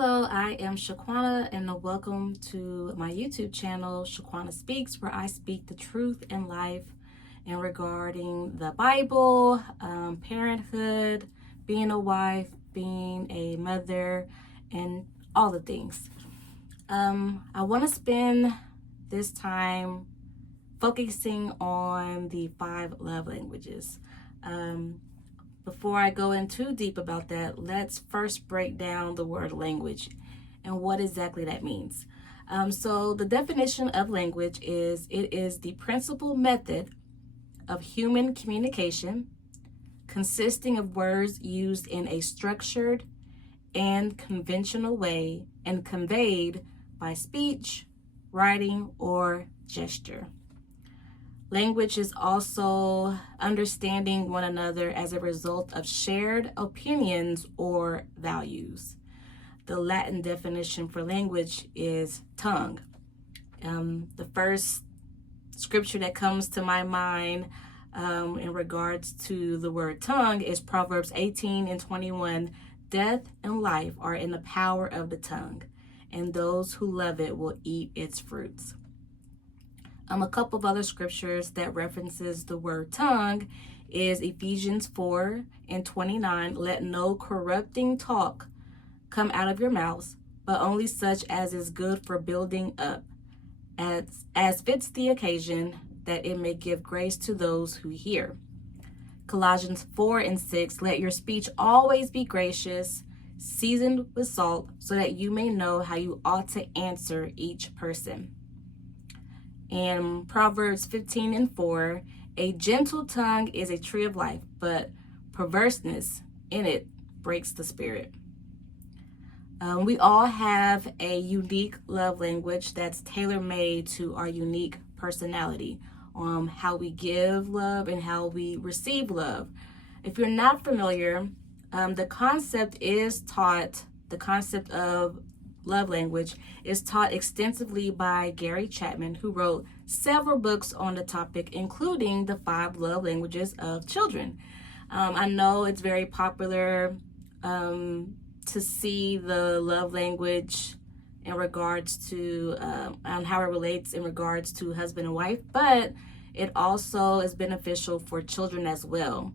Hello, I am Shaquana, and welcome to my YouTube channel, Shaquana Speaks, where I speak the truth in life and regarding the Bible, parenthood, being a wife, being a mother, and all the things. I want to spend this time focusing on the 5 love languages. Before I go in too deep about that, let's first break down the word language and what exactly that means. So the definition of language is it is the principal method of human communication consisting of words used in a structured and conventional way and conveyed by speech, writing, or gesture. Language is also understanding one another as a result of shared opinions or values. The Latin definition for language is tongue. The first scripture that comes to my mind in regards to the word tongue is Proverbs 18:21. Death and life are in the power of the tongue, and those who love it will eat its fruits. A couple of other scriptures that references the word tongue is Ephesians 4:29. Let no corrupting talk come out of your mouths, but only such as is good for building up, as fits the occasion, that it may give grace to those who hear. Colossians 4:6. Let your speech always be gracious, seasoned with salt, so that you may know how you ought to answer each person. And Proverbs 15:4, a gentle tongue is a tree of life, but perverseness in it breaks the spirit. We all have a unique love language that's tailor-made to our unique personality, how we give love and how we receive love. If you're not familiar, the concept of love language is taught extensively by Gary Chapman, who wrote several books on the topic, including the 5 love languages of children. I know it's very popular to see the love language in regards to on how it relates in regards to husband and wife, but it also is beneficial for children as well.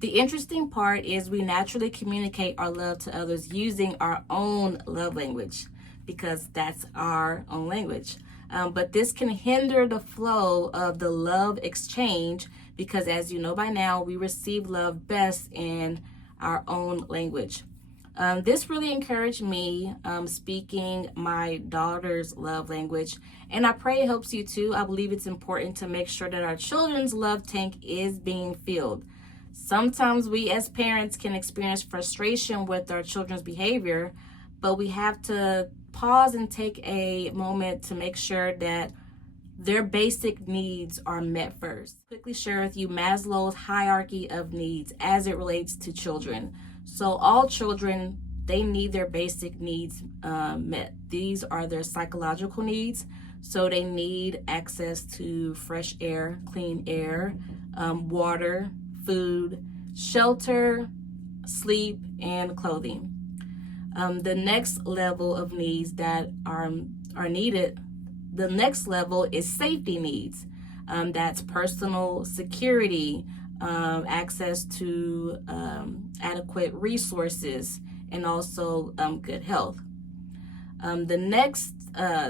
The interesting part is we naturally communicate our love to others using our own love language because that's our own language. But this can hinder the flow of the love exchange because, as you know by now, we receive love best in our own language. This really encouraged me speaking my daughter's love language, and I pray it helps you too. I believe it's important to make sure that our children's love tank is being filled. Sometimes we as parents can experience frustration with our children's behavior, but we have to pause and take a moment to make sure that their basic needs are met first. Quickly share with you Maslow's hierarchy of needs as it relates to children. So all children, they need their basic needs met. These are their psychological needs. So they need access to fresh air, clean air, water, food, shelter, sleep, and clothing. The next level of needs that are needed, the next level is safety needs. That's personal security, access to adequate resources, and also good health. The next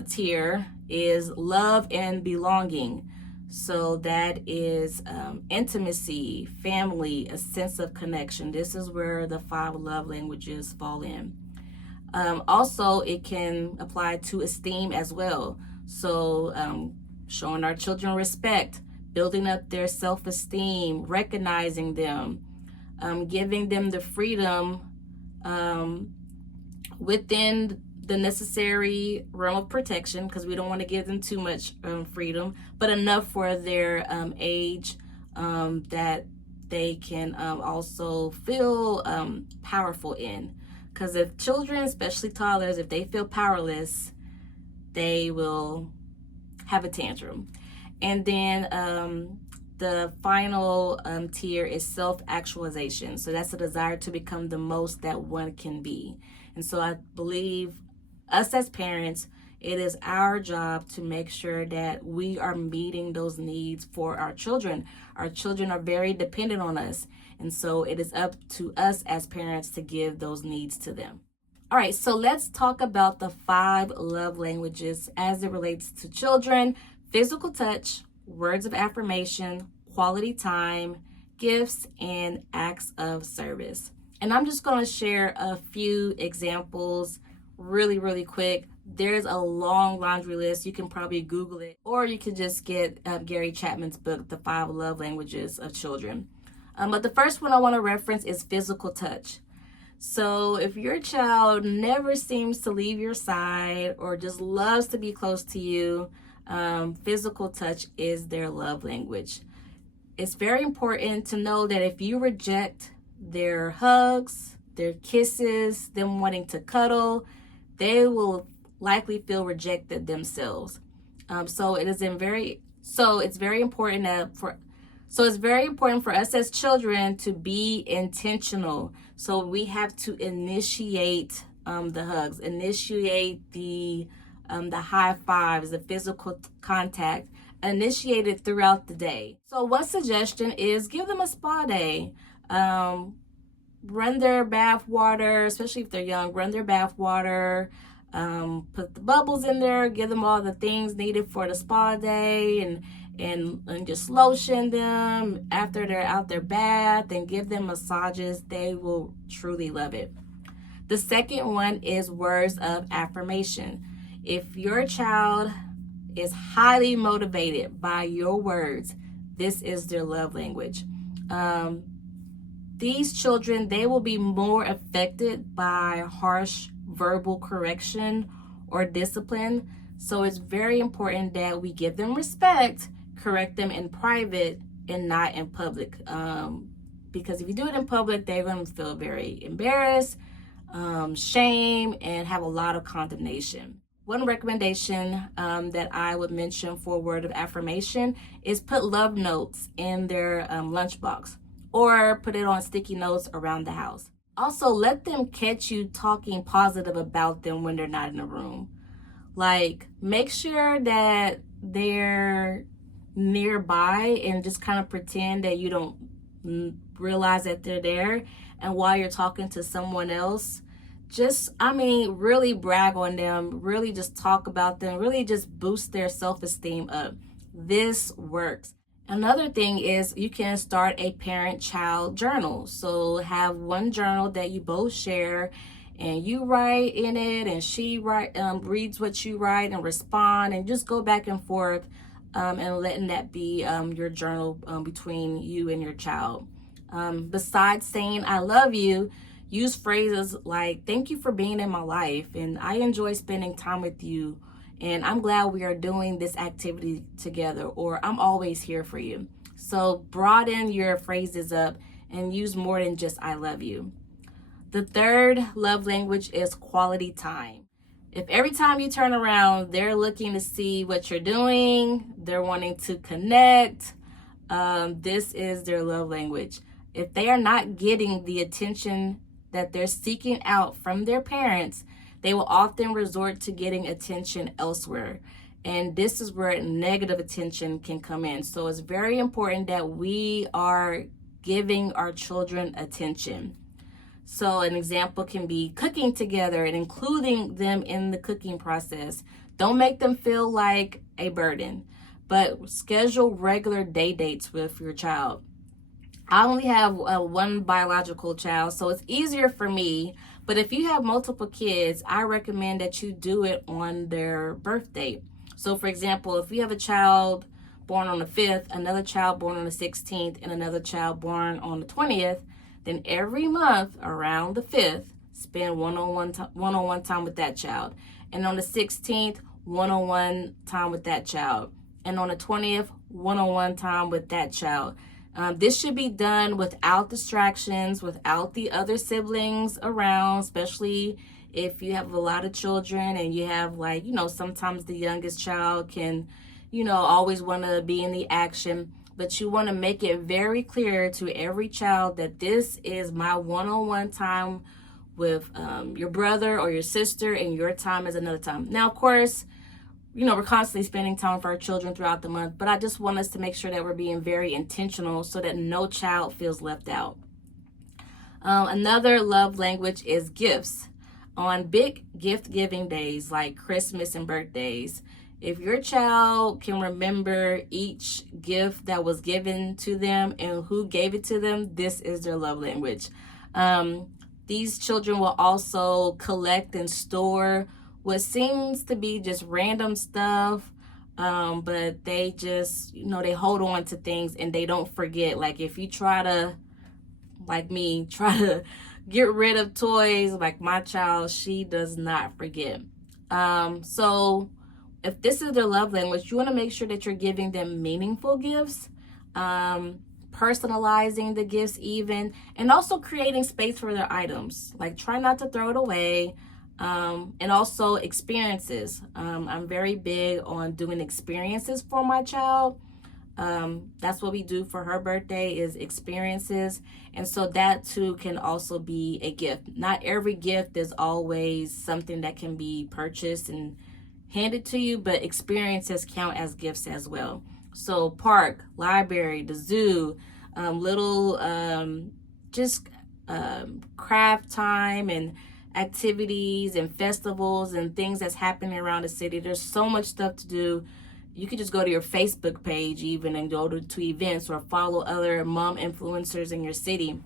tier is love and belonging. So that is intimacy, family, a sense of connection. This is where the 5 love languages fall in. Also, it can apply to esteem as well. So showing our children respect, building up their self-esteem, recognizing them, giving them the freedom within the necessary realm of protection, because we don't want to give them too much freedom, but enough for their age that they can also feel powerful in. Because if children, especially toddlers, if they feel powerless, they will have a tantrum. And then the final tier is self-actualization. So that's a desire to become the most that one can be. And so I believe us as parents, it is our job to make sure that we are meeting those needs for our children. Our children are very dependent on us. And so it is up to us as parents to give those needs to them. All right, so let's talk about the 5 love languages as it relates to children: physical touch, words of affirmation, quality time, gifts, and acts of service. And I'm just going to share a few examples really quick. There's a long laundry list. You can probably Google it, or you can just get Gary Chapman's book, The 5 Love Languages of Children. But the first one I want to reference is physical touch. So if your child never seems to leave your side or just loves to be close to you, physical touch is their love language. It's very important to know that if you reject their hugs, their kisses, them wanting to cuddle, they will likely feel rejected themselves. So it's very important for us as children to be intentional. So we have to initiate the hugs, initiate the high fives, the physical contact, initiate it throughout the day. So one suggestion is give them a spa day. Run their bath water, especially if they're young, run their bath water, put the bubbles in there, give them all the things needed for the spa day, and just lotion them after they're out their bath, and give them massages. They will truly love it. The second one is words of affirmation. If your child is highly motivated by your words, this is their love language. These children, they will be more affected by harsh verbal correction or discipline. So it's very important that we give them respect, correct them in private and not in public. Because if you do it in public, they're going to feel very embarrassed, shame, and have a lot of condemnation. One recommendation that I would mention for a word of affirmation is put love notes in their lunchbox, or put it on sticky notes around the house. Also, let them catch you talking positive about them when they're not in the room. Like, make sure that they're nearby and just kind of pretend that you don't realize that they're there. And while you're talking to someone else, really brag on them, really just talk about them, really just boost their self-esteem up. This works. Another thing is you can start a parent-child journal. So have one journal that you both share, and you write in it, and she reads what you write and respond, and just go back and forth, and letting that be your journal between you and your child. Besides saying I love you, use phrases like thank you for being in my life, and I enjoy spending time with you, and I'm glad we are doing this activity together, or I'm always here for you. So broaden your phrases up and use more than just I love you. The third love language is quality time. If every time you turn around, they're looking to see what you're doing, they're wanting to connect, this is their love language. If they are not getting the attention that they're seeking out from their parents, they will often resort to getting attention elsewhere. And this is where negative attention can come in. So it's very important that we are giving our children attention. So an example can be cooking together and including them in the cooking process. Don't make them feel like a burden, but schedule regular day dates with your child. I only have one biological child, so it's easier for me. But if you have multiple kids, I recommend that you do it on their birthday. So for example, if you have a child born on the 5th, another child born on the 16th, and another child born on the 20th, then every month around the 5th, spend one-on-one time with that child. And on the 16th, one-on-one time with that child. And on the 20th, one-on-one time with that child. This should be done without distractions, without the other siblings around, especially if you have a lot of children and you have sometimes the youngest child can, always want to be in the action. but you want to make it very clear to every child that this is my one-on-one time with your brother or your sister, and your time is another time. Now, of course, we're constantly spending time with our children throughout the month, but I just want us to make sure that we're being very intentional so that no child feels left out. Another love language is gifts. On big gift giving days like Christmas and birthdays, if your child can remember each gift that was given to them and who gave it to them, this is their love language. These children will also collect and store what seems to be just random stuff, but they just, they hold on to things and they don't forget. Like if you try to, like me, try to get rid of toys, like my child, she does not forget. So if this is their love language, you want to make sure that you're giving them meaningful gifts, personalizing the gifts even, and also creating space for their items. Like try not to throw it away. And also experiences. I'm very big on doing experiences for my child. That's what we do for her birthday is experiences. And so that too can also be a gift. Not every gift is always something that can be purchased and handed to you, but experiences count as gifts as well. So park, library, the zoo, little craft time and activities and festivals and things that's happening around the city. There's so much stuff to do. You could just go to your Facebook page even and go to events or follow other mom influencers in your city.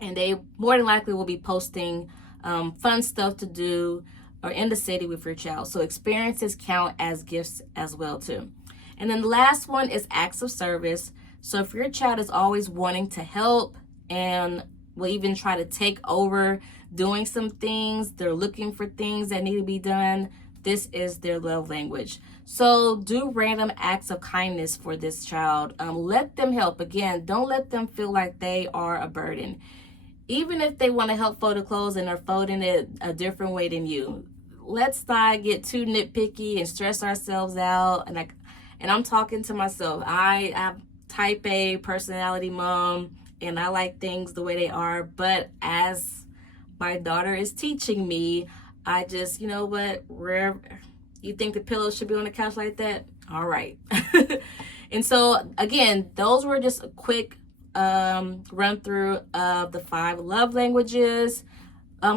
And they more than likely will be posting fun stuff to do or in the city with your child. So experiences count as gifts as well too. And then the last one is acts of service. So if your child is always wanting to help and will even try to take over doing some things, they're looking for things that need to be done, this is their love language. So do random acts of kindness for this child. Let them help. Again, don't let them feel like they are a burden. Even if they want to help fold the clothes and they're folding it a different way than you, let's not get too nitpicky and stress ourselves out. And I'm talking to myself. I have type A personality mom, and I like things the way they are. But as my daughter is teaching me, I just, where you think the pillow should be on the couch like that? All right. And so, again, those were just a quick run through of the 5 love languages.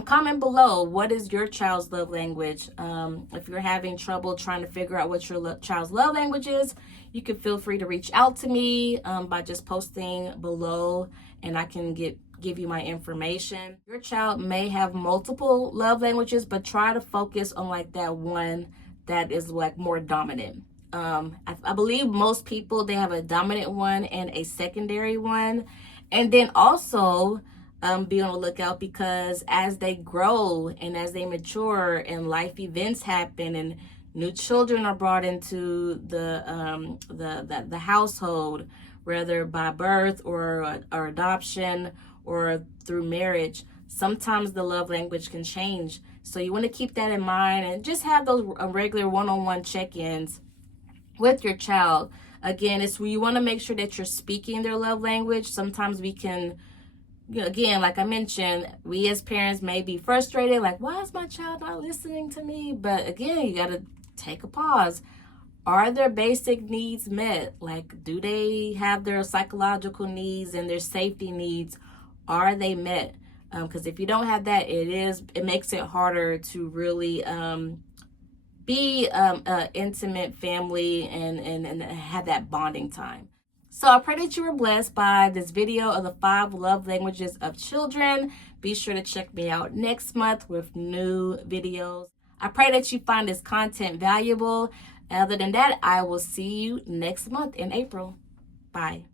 Comment below, what is your child's love language? If you're having trouble trying to figure out what your child's love language is, you can feel free to reach out to me by just posting below, and I can give you my information. Your child may have multiple love languages, but try to focus on like that one that is like more dominant. I believe most people, they have a dominant one and a secondary one. And then also be on the lookout, because as they grow and as they mature and life events happen and new children are brought into the household, whether by birth or adoption or through marriage, sometimes the love language can change. So you want to keep that in mind and just have those regular one-on-one check-ins with your child. Again, it's where you want to make sure that you're speaking their love language. Sometimes we can, again, like I mentioned, we as parents may be frustrated, like, why is my child not listening to me? But again, you got to take a pause. Are their basic needs met? Like, do they have their psychological needs and their safety needs? Are they met? Because if you don't have that, it makes it harder to really be an intimate family and have that bonding time. So I pray that you were blessed by this video of the 5 love languages of children. Be sure to check me out next month with new videos. I pray that you find this content valuable. Other than that, I will see you next month in April. Bye.